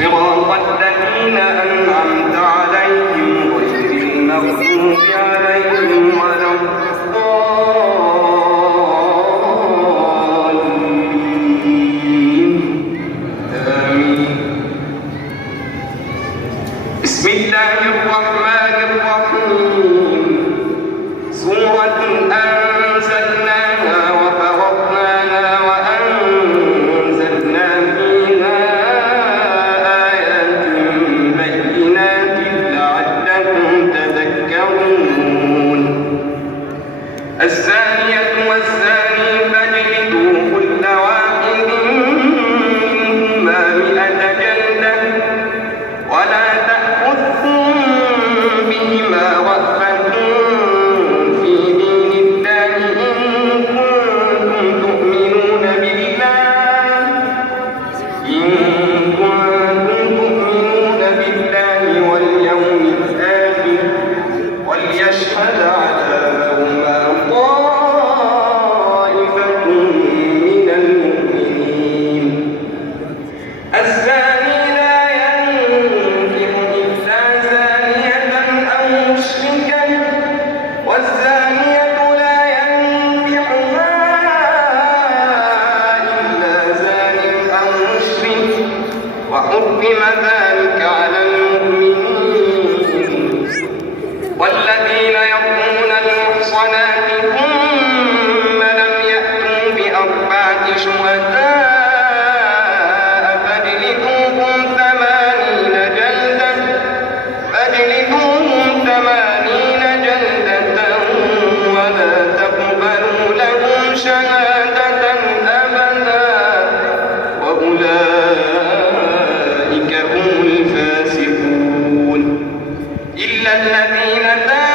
صراط الذين أنعمت عليهم غير المغضوب عليهم ولا الضالين آمين. بسم الله الرحمن الرحيم. سورة أنزلناها وفرضناها وأنزلنا فيها آيات بينات لعلكم تذكرون. الزانية والزاني فاجلدوا كل واحد منهما 100 جلدة ولا تأخذكم بهما رأفة في دين الله إن كنتم تؤمنون بالله واليوم الآخر وليشهد عذابهما طائفة من المؤمنين. الزاني لا ينكح إلا زانية أو مشركا والزانية لا ينكحها إلا زان أو مشرك وحرم ذلك على المؤمنين. والذين يرمون المحصنات ثم لم يأتوا بأربعة شهداء فاجلدوهم 80 جلدة ولا تقبلوا لهم شهادة أبدا وأولئك هم الفاسقون. إلا الذين تابوا